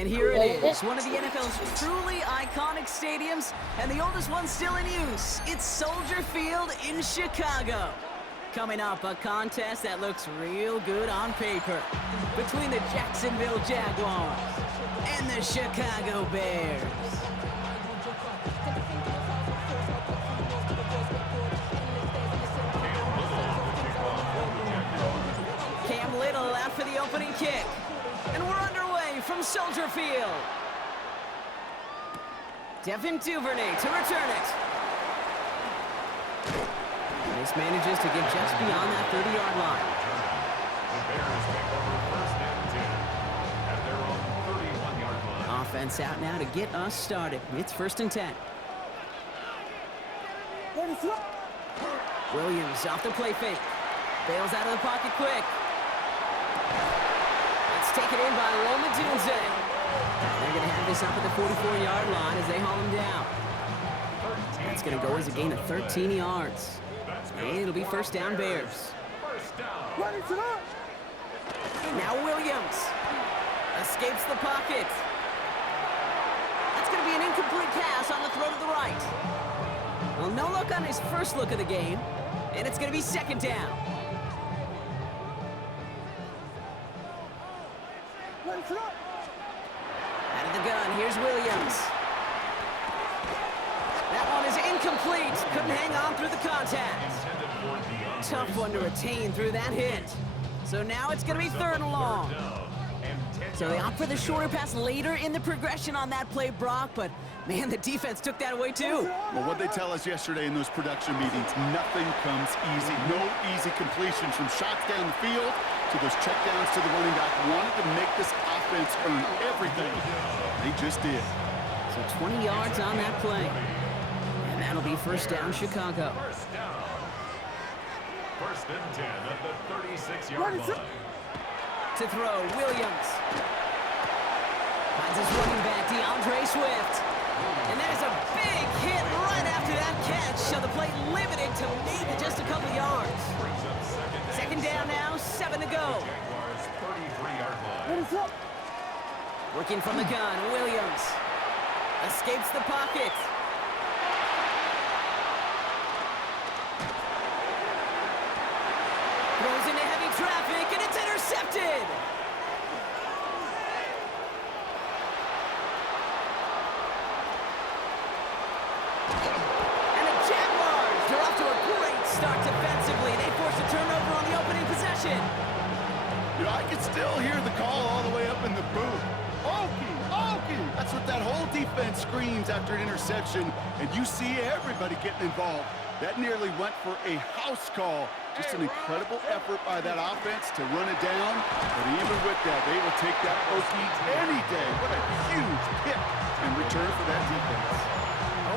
And here it is, one of the NFL's truly iconic stadiums, and the oldest one still in use. It's Soldier Field in Chicago. Coming up, a contest that looks real good on paper between the Jacksonville Jaguars and the Chicago Bears. Cam Little out for the opening kick. And we're underway from Soldier Field. Devin Duvernay to return it. This manages to get just beyond that 30-yard line. The Bears take over first and 10 at their own 31-yard line. Offense out now to get us started. It's first and 10. Williams off the play fake. Bails out of the pocket quick. It's taken in by Roma Dunze. They're going to have this up at the 44-yard line as they haul him down. That's going to go as a gain of 13 yards. And it'll be first down Bears. Now Williams escapes the pocket. That's going to be an incomplete pass on the throw to the right. Well, no look on his first look of the game, and it's going to be second down. Out of the gun, here's Williams. That one is incomplete. Couldn't hang on through the contact. Tough one to retain through that hit. So now it's going to be third and long. So they opt for the shorter pass later in the progression on that play, Brock, but man, the defense took that away too. Well, what they tell us yesterday in those production meetings, nothing comes easy. No easy completions from shots down the field to those checkdowns to the running back. Wanted to make this offense earn everything. They just did. So 20 yards on that play. And that'll be first down Chicago. First and 10 at the 36-yard line. To throw, Williams. Finds his running back, DeAndre Swift. And that is a big hit right after that catch. So the play limited to maybe just a couple yards. Second down now, 7 to go. Jaguars 33-yard line. Working from the gun, Williams. Escapes the pocket. Throws into heavy traffic, and it's intercepted! And the Jaguars are off to a great start defensively. They force a turnover on the opening possession. You know, I can still hear the call all the way up in the booth. Okie, Okie! That's what that whole defense screams after an interception, and you see everybody getting involved. That nearly went for a house call. Just an incredible effort by that offense to run it down. But even with that, they will take that Okie any day. What a huge pick in return for that defense.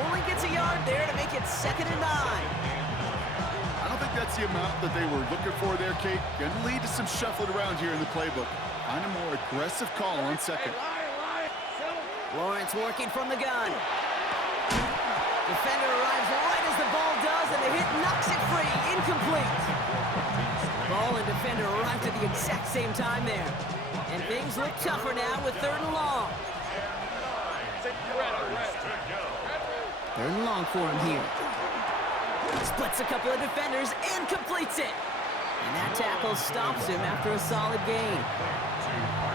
Only gets a yard there to make it second and 9. I don't think that's the amount that they were looking for there, Kate. Going to lead to some shuffling around here in the playbook. Find a more aggressive call on second. Lawrence working from the gun. Defender arrives right as the ball does, and the hit knocks it free. Incomplete. Ball and defender arrived at the exact same time there. And things look tougher now with third and long. Third and long for him here. Splits a couple of defenders and completes it. And that tackle stops him after a solid gain.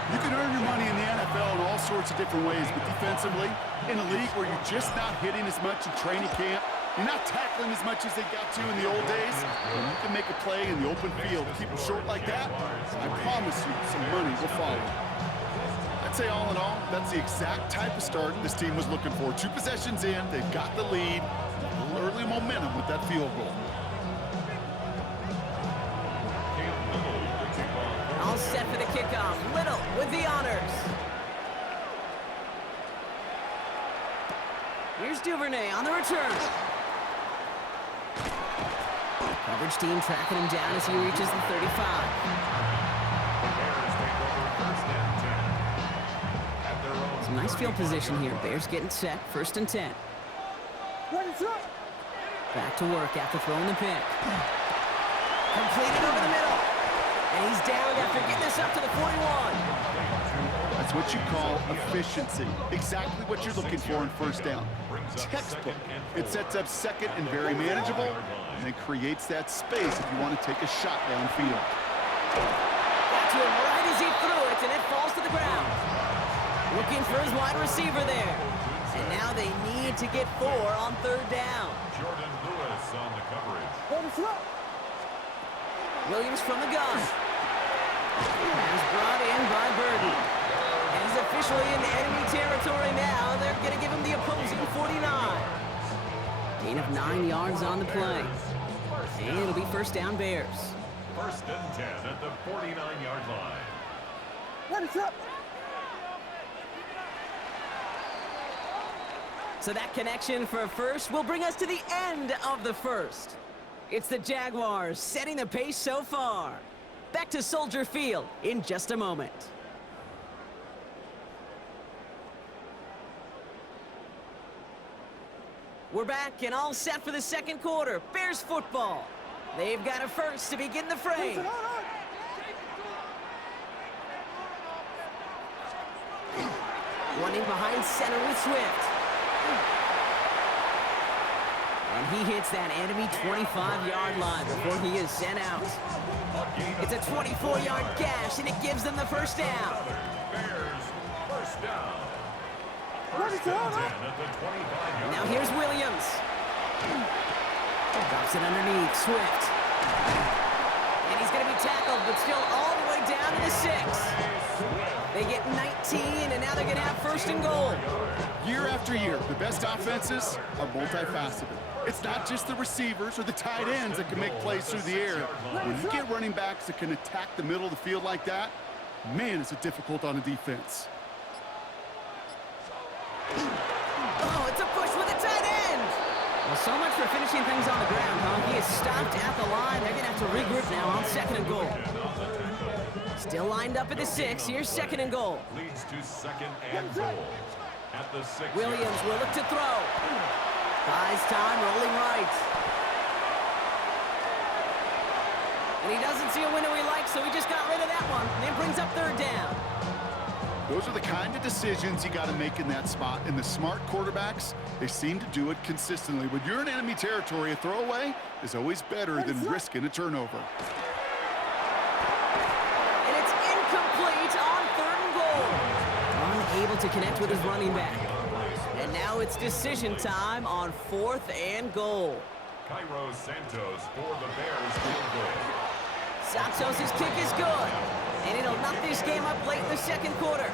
You can earn your money in the NFL in all sorts of different ways, but defensively, in a league where you're just not hitting as much in training camp, you're not tackling as much as they got to in the old days, when you can make a play in the open field, keep it short like that, I promise you some money will follow. I'd say all in all, that's the exact type of start this team was looking for. 2 possessions in, they've got the lead, a little early momentum with that field goal. All set for the kickoff. Little with the honors. Here's Duvernay on the return. Coverage team tracking him down as he reaches the 35. Some nice field position here. Bears getting set. First and 10. Back to work after throwing the pick. Completed over the middle. And he's down after getting this up to the 41. That's It's what you call efficiency. Exactly what you're looking for in first down. Textbook. It sets up second and very manageable, and then creates that space if you want to take a shot downfield. Got to him right as he threw it, and it falls to the ground. Looking for his wide receiver there. And now they need to get 4 on third down. Jordan Lewis on the coverage. Williams from the gun. Pass brought in by Burton. And he's officially in enemy territory now. They're going to give him the opposing 49. Gain of 9 yards on the play. And it'll be first down Bears. First and 10 at the 49-yard line. So that connection for first will bring us to the end of the first. It's the Jaguars setting the pace so far. Back to Soldier Field in just a moment. We're back and all set for the second quarter. Bears football. They've got a first to begin the frame. Running behind center with Swift. And he hits that enemy 25-yard line before he is sent out. It's a 24-yard gash, and it gives them the first down. Bears, first down. First and 10 at the 25-yard line. Now here's Williams. Drops it underneath, Swift. And he's going to be tackled, but still all the way down to the 6. They get 19, and now they're going to have first and goal. Year after year, the best offenses are multifaceted. It's not just the receivers or the tight ends that can make plays through the air. When you get running backs that can attack the middle of the field like that, man, is it difficult on a defense. Oh, it's a push with a tight end. Well, so much for finishing things on the ground, huh? He is stopped at the line. They're going to have to regroup now on second and goal. Still lined up at the 6. Here's second and goal. Leads to second and goal. At the 6. Williams will look to throw. Buys time, rolling right. And he doesn't see a window he likes, so he just got rid of that one. And it brings up third down. Those are the kind of decisions you got to make in that spot. And the smart quarterbacks, they seem to do it consistently. When you're in enemy territory, a throwaway is always better than risking a turnover. And it's incomplete on third and goal. Unable to connect with his running back. And now it's decision time on fourth and goal. Cairo Santos for the Bears field goal. Santos' kick is good. And it'll knock this game up late in the second quarter.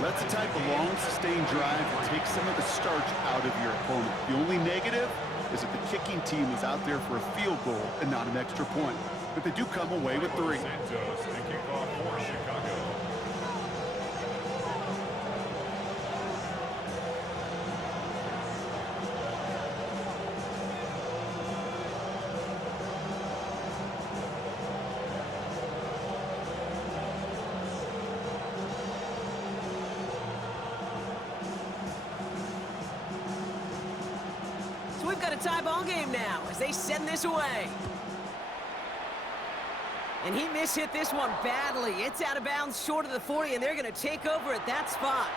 That's the type of long, sustained drive that takes some of the starch out of your opponent. The only negative is that the kicking team is out there for a field goal and not an extra point. But they do come away with 3. Santos to kick off for Chicago. We've got a tie ball game now as they send this away. And he mishit this one badly. It's out of bounds short of the 40, and they're going to take over at that spot.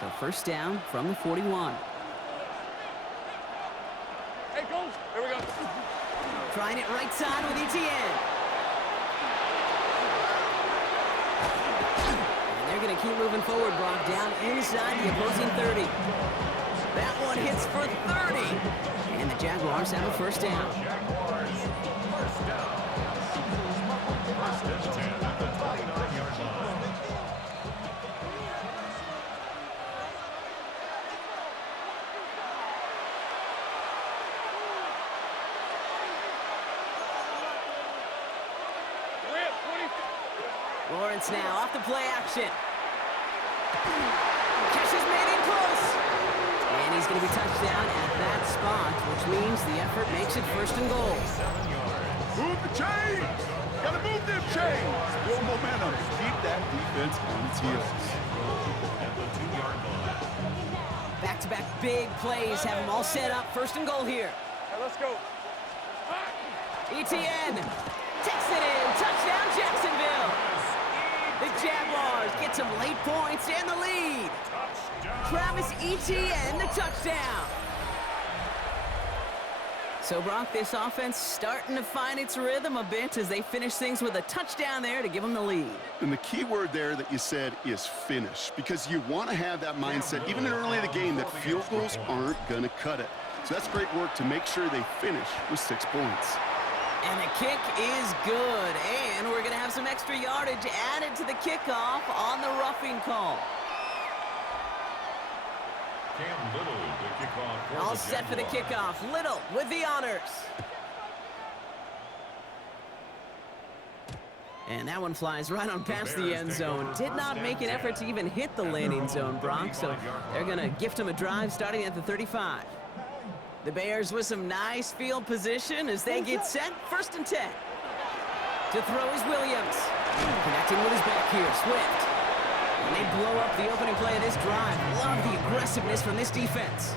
So first down from the 41. Hey, coach. Here we go. Trying it right side with Etienne. And they're going to keep moving forward, Brock, down inside the opposing 30. That one hits for 30. And the Jaguars have a first down. Jaguars, first down. First and 10 at the 29-yard line. Lawrence now off the play action. Catch is made in close. And he's going to be touched down at that spot, which means the effort makes it first and goal. 7 yards. Move the chains! Gotta move them chains! Build momentum. Keep that defense on its heels. At the 2-yard line. Back-to-back big plays have them all set up. First and goal here. All right, let's go. ETN takes it in. Touchdown, Jacksonville. The Jaguars get some late points and the lead. Travis Etienne, the touchdown. So, Brock, this offense starting to find its rhythm a bit as they finish things with a touchdown there to give them the lead. And the key word there that you said is finish, because you want to have that mindset, even early in the game, that field goals aren't going to cut it. So that's great work to make sure they finish with 6 points. And the kick is good, and we're going to have some extra yardage added to the kickoff on the roughing call. Cam Little to kick off for All the set for the Jaguars. kickoff. Little with the honors. And that one flies right on past the end zone. Did not make an effort to even hit the landing zone, Brock, so they're going to gift him a drive starting at the 35. The Bears with some nice field position as they get set. First and 10. To throw is Williams. Connecting with his back here, Swift. And they blow up the opening play of this drive. Love the aggressiveness from this defense.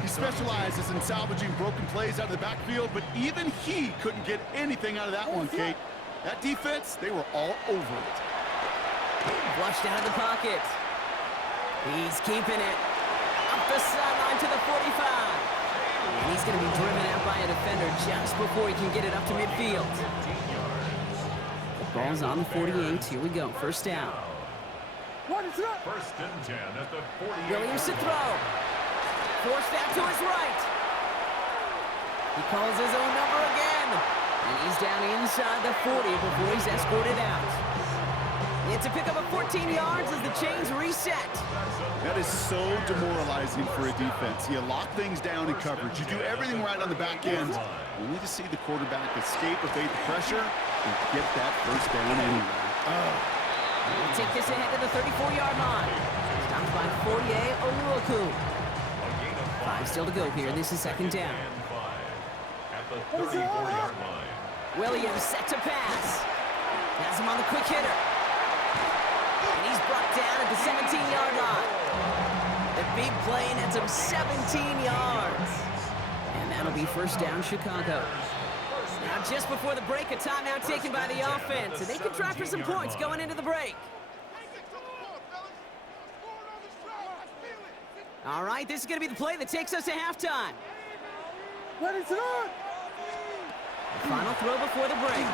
He specializes in salvaging broken plays out of the backfield, but even he couldn't get anything out of that one, Kate. That defense, they were all over it. Flushed out of the pocket. He's keeping it. Up the sideline to the 45. And he's going to be driven out by a defender just before he can get it up to midfield. The ball's on the 48. Here we go. First down. First and 10 at the 48. Williams to throw. Forced out to his right. He calls his own number again. And he's down inside the 40 before he's escorted out. It's a pickup of 14 yards as the chains reset. That is so demoralizing for a defense. You lock things down in coverage. You do everything right on the back end, only to see the quarterback escape, evade the pressure, and get that first down anyway. We'll take this ahead to the 34-yard line. Stopped by Fourier Oluoku. 5 still to go here. This is second down. At the 34-yard line. Williams set to pass. Has him on the quick hitter. And he's brought down at the 17-yard line. The big play nets him 17 yards. And that'll be first down, Chicago. Now, just before the break, a timeout taken by the offense. And they can try for some points going into the break. All right, this is going to be the play that takes us to halftime. Ready to go! Final throw before the break.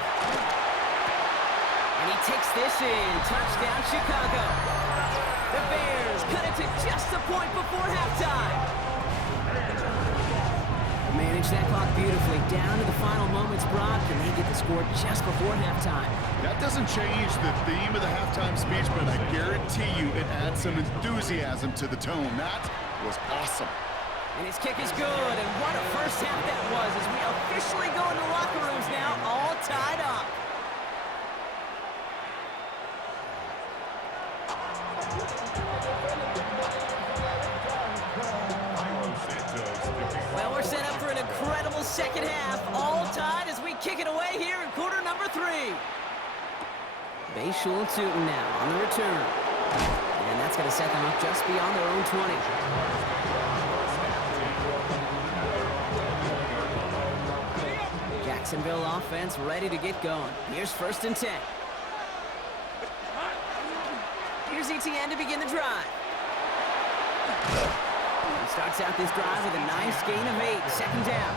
And he takes this in. Touchdown, Chicago. The Bears cut it to just a point before halftime. Manage that clock beautifully. Down to the final moments, Brock, and they get the score just before halftime. That doesn't change the theme of the halftime speech, but I guarantee you it adds some enthusiasm to the tone. That was awesome. And his kick is good, and what a first half that was as we officially go into locker rooms now, all tied up. Well, we're set up for an incredible second half, all tied as we kick it away here in quarter number 3. Bayshul and Tootin now on the return. And that's going to set them up just beyond their own 20. Jacksonville offense ready to get going. Here's first and 10. Here's Etienne to begin the drive. He starts out this drive with a nice gain of 8. Second down.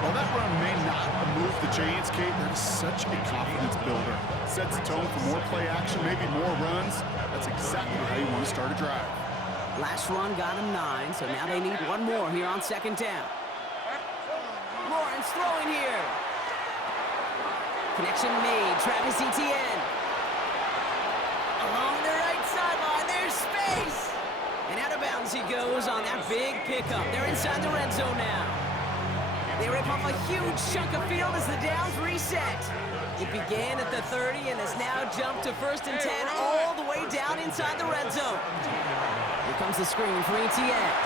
While that run may not move the chains, Kate, that is such a confidence builder. Sets the tone for more play action, maybe more runs. That's exactly how you want to start a drive. Last run got him 9, so now they need one more here on second down. Lawrence throwing here. Connection made. Travis Etienne. Along the right sideline, there's space. And out of bounds he goes on that big pickup. They're inside the red zone now. They rip off a huge chunk of field as the downs reset. It began at the 30 and has now jumped to first and 10 all the way down inside the red zone. Here comes the screen for Etienne.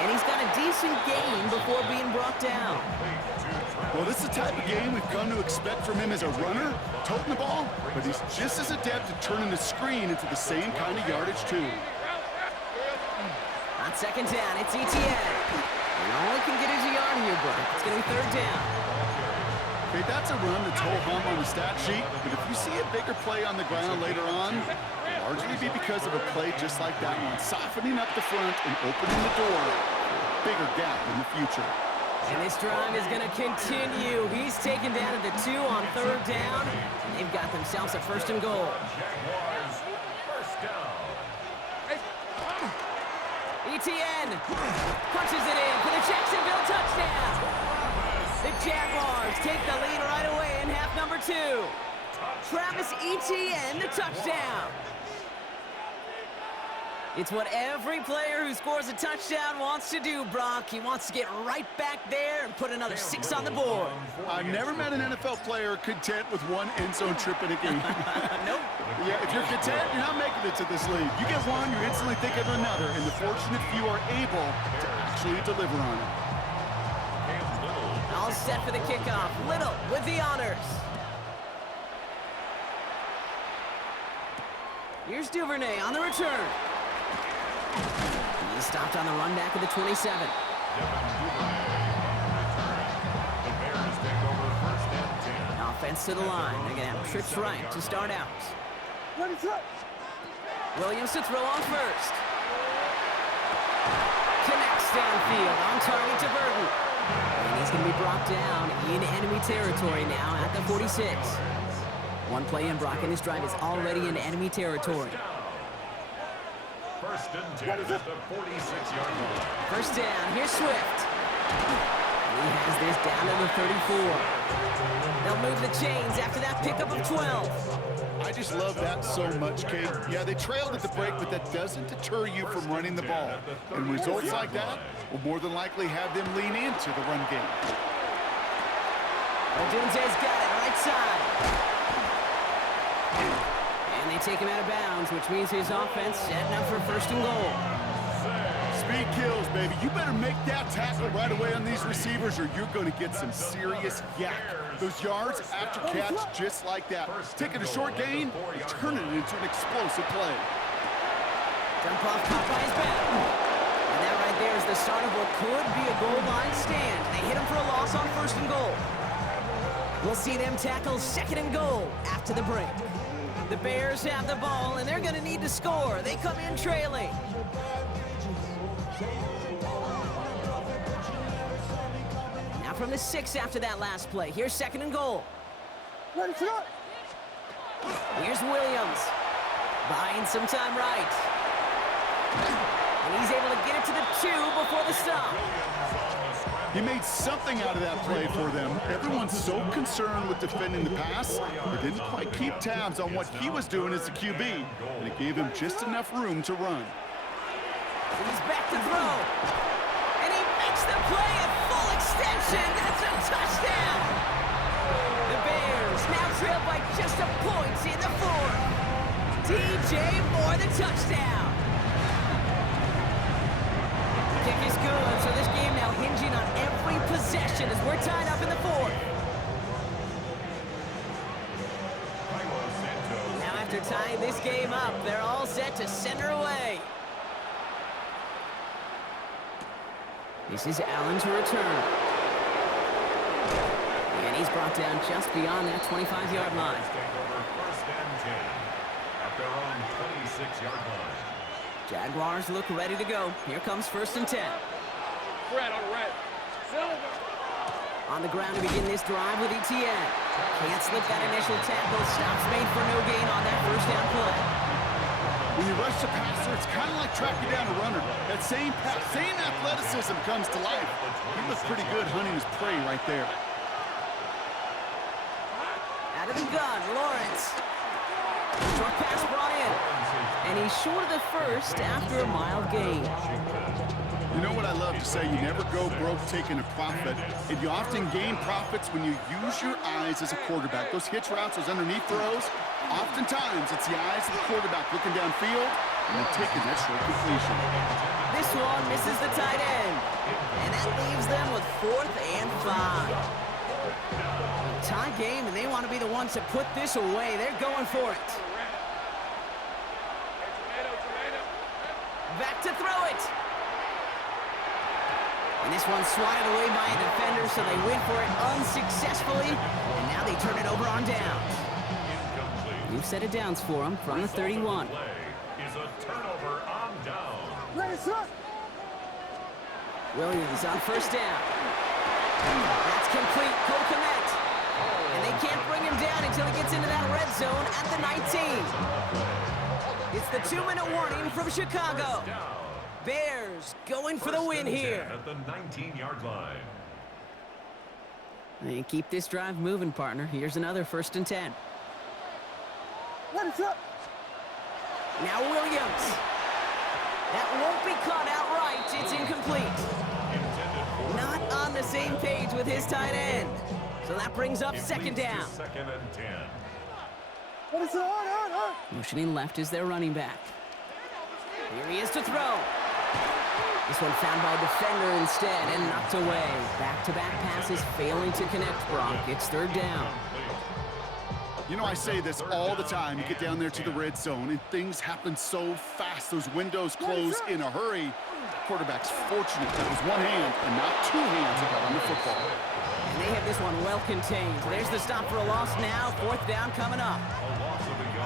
And he's got a decent gain before being brought down. Well, this is the type of game we've come to expect from him as a runner, toting the ball, but he's just as adept at turning the screen into the same kind of yardage, too. second down. It's ETN. And all he can get is a yard here, but it's going to be third down. Okay, that's a run that's ho-hum on the stat sheet, but if you see a bigger play on the ground later on, it'll largely be because of a play just like that one, softening up the front and opening the door for a bigger gap in the future. And this drive is going to continue. He's taken down at the 2 on third down. They've got themselves a first and goal. Jaguars, first down. ETN punches it in for the Jacksonville touchdown. The Jaguars take the lead right away in half number 2. Travis Etienne, the touchdown. It's what every player who scores a touchdown wants to do, Brock. He wants to get right back there and put another 6 on the board. I've never met an NFL player content with one end zone trip in a game. Nope. Yeah, if you're content, you're not making it to this league. You get one, you're instantly thinking of another, and the fortunate few are able to actually deliver on it. All set for the kickoff. Little with the honors. Here's Duvernay on the return. He stopped on the run back of the 27. The Bears take over first and 10. Offense to the line. They're going to have trips right to start out. Ready, set. Williams to throw on first. Connects downfield on target to Burton. And he's going to be brought down in enemy territory now at the 46. One play in, Brock, and his drive is already in enemy territory. First and 10 at the 46-yard line. First down, here's Swift. He has this down to the 34. They'll move the chains after that pickup of 12. I just love that so much, Kate. Yeah, they trailed at the break, but that doesn't deter you from running the ball. And results like that will more than likely have them lean into the run game. Odunze's got it, right side. And they take him out of bounds, which means his offense setting up for first and goal. Speed kills, baby. You better make that tackle right away on these receivers or you're going to get some serious yak. Those yards after catch just like that. Taking a short gain, turning it into an explosive play. Dump off caught by his back. And that right there is the start of what could be a goal line stand. They hit him for a loss on first and goal. We'll see them tackle second and goal after the break. The Bears have the ball, and they're going to need to score. They come in trailing. Now from the 6 after that last play. Here's second and goal. Ready, set. Here's Williams. Buying some time right. And he's able to get it to the 2 before the stop. He made something out of that play for them. Everyone's so concerned with defending the pass, they didn't quite keep tabs on what he was doing as a QB, and it gave him just enough room to run. He's back to throw. And he makes the play at full extension. That's a touchdown. The Bears now trail by just a point in the 4th. DJ Moore, the touchdown. Kick is good, so this game now hinging on every possession as we're tied up in the 4th. Now after tying this game up, they're all set to send her away. This is Allen to return. And he's brought down just beyond that 25-yard line. First and 10 at their own 26-yard line. Jaguars look ready to go. Here comes first and 10. Red on red. Silver. On the ground to begin this drive with ETN. Can't slip that initial tackle. Stops made for no gain on that first down play. When you rush the passer, it's kind of like tracking down a runner. That same athleticism comes to life. He looked pretty good hunting his prey right there. Out of the gun, Lawrence. Short pass brought in. And he's short of the first after a mild gain. You know what I love to say? You never go broke taking a profit. And you often gain profits when you use your eyes as a quarterback. Those hitch routes, those underneath throws, oftentimes it's the eyes of the quarterback looking downfield and then taking that short completion. This one misses the tight end. And that leaves them with 4th and 5. Tie game, and they want to be the ones to put this away. They're going for it. Back to throw it. And this one's swatted away by a defender, so they went for it unsuccessfully. And now they turn it over on downs. New set of downs for them from the 31. Is a turnover on down. Ready, set. Williams on first down. That's complete. Cole Kmet. And they can't bring him down until he gets into that red zone at the 19. It's the 2-minute warning from Chicago. Bears going for the win here. At the 19-yard line. And keep this drive moving, partner. Here's another 1st and 10. Ready, set. Now Williams. That won't be caught outright. It's incomplete. Not on the same page with his tight end. So that brings up 2nd down. 2nd and 10. Ready, set. On. Motioning left is their running back. Here he is to throw. This one found by a defender instead and knocked away. Back-to-back passes failing to connect, Brock. It's 3rd down. You know, I say this all the time. You get down there to the red zone, and things happen so fast. Those windows close in a hurry. Quarterback's fortunate that was one hand and not 2 hands that got on the football. And they have this one well contained. There's the stop for a loss now. 4th down coming up.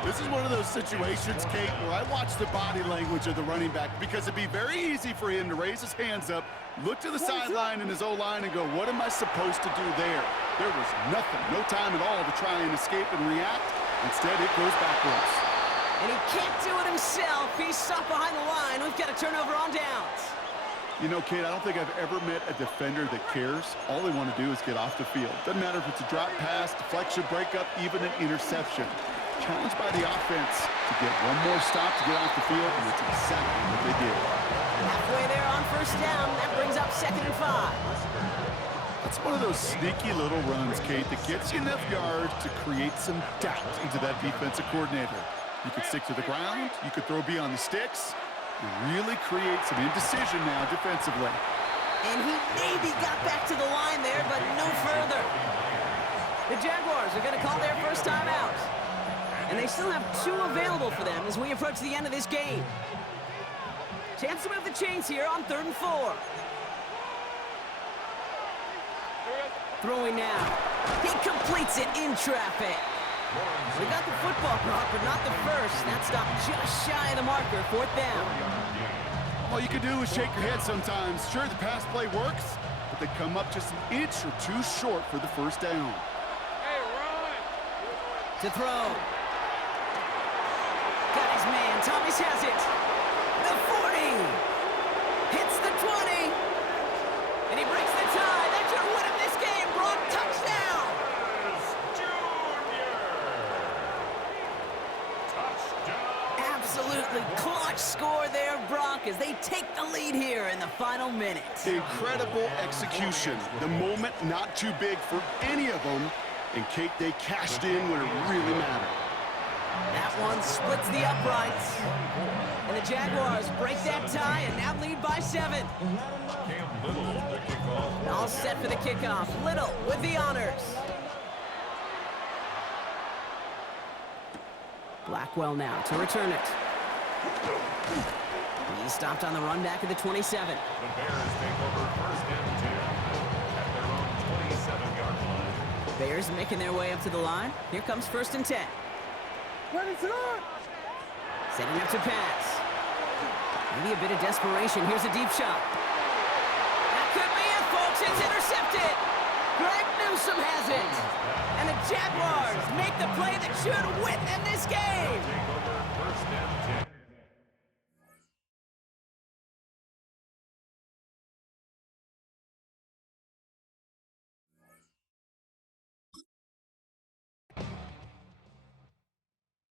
This is one of those situations, Kate, where I watch the body language of the running back because it'd be very easy for him to raise his hands up, look to the sideline in his O-line and go, what am I supposed to do there? There was nothing, no time at all to try and escape and react. Instead, it goes backwards. And he can't do it himself. He's stopped behind the line. We've got a turnover on downs. You know, Kate, I don't think I've ever met a defender that cares. All they want to do is get off the field. Doesn't matter if it's a drop pass, deflection, breakup, even an interception. Challenged by the offense to get one more stop to get off the field, and it's exactly what they did. Halfway there on 1st down. That brings up 2nd and 5. That's one of those sneaky little runs, Kate, that gets you enough yards to create some doubt into that defensive coordinator. You could stick to the ground, you could throw beyond the sticks, and really create some indecision now defensively. And he maybe got back to the line there, but no further. The Jaguars are going to call their first time out. And they still have 2 available for them as we approach the end of this game. Chance to move the chains here on 3rd and 4. Throwing now. He completes it in traffic. We got the football, Brock, but not the first. That stopped just shy of the marker. 4th down. All you can do is shake your head sometimes. Sure, the pass play works, but they come up just an inch or 2 short for the 1st down. Hey, run! To throw. Got his man. Thomas has it. The 40. Hits the 20. And he breaks the tie. That should win him this game. Brock, touchdown. Absolutely clutch score there, Brock, as they take the lead here in the final minute. Incredible execution. The moment not too big for any of them. And Kate, they cashed in when it really mattered. That one splits the uprights. And the Jaguars break that tie and now lead by 7. All set for the kickoff. Little with the honors. Blackwell now to return it. He stopped on the run back at the 27. The Bears take over 1st and 10 at their own 27-yard line. Bears making their way up to the line. Here comes 1st and 10. Ready, set. Setting up to pass. Maybe a bit of desperation. Here's a deep shot. That could be it, folks. It's intercepted. Greg Newsome has it. And the Jaguars make the play that should win them this game. Take over 1st and 10.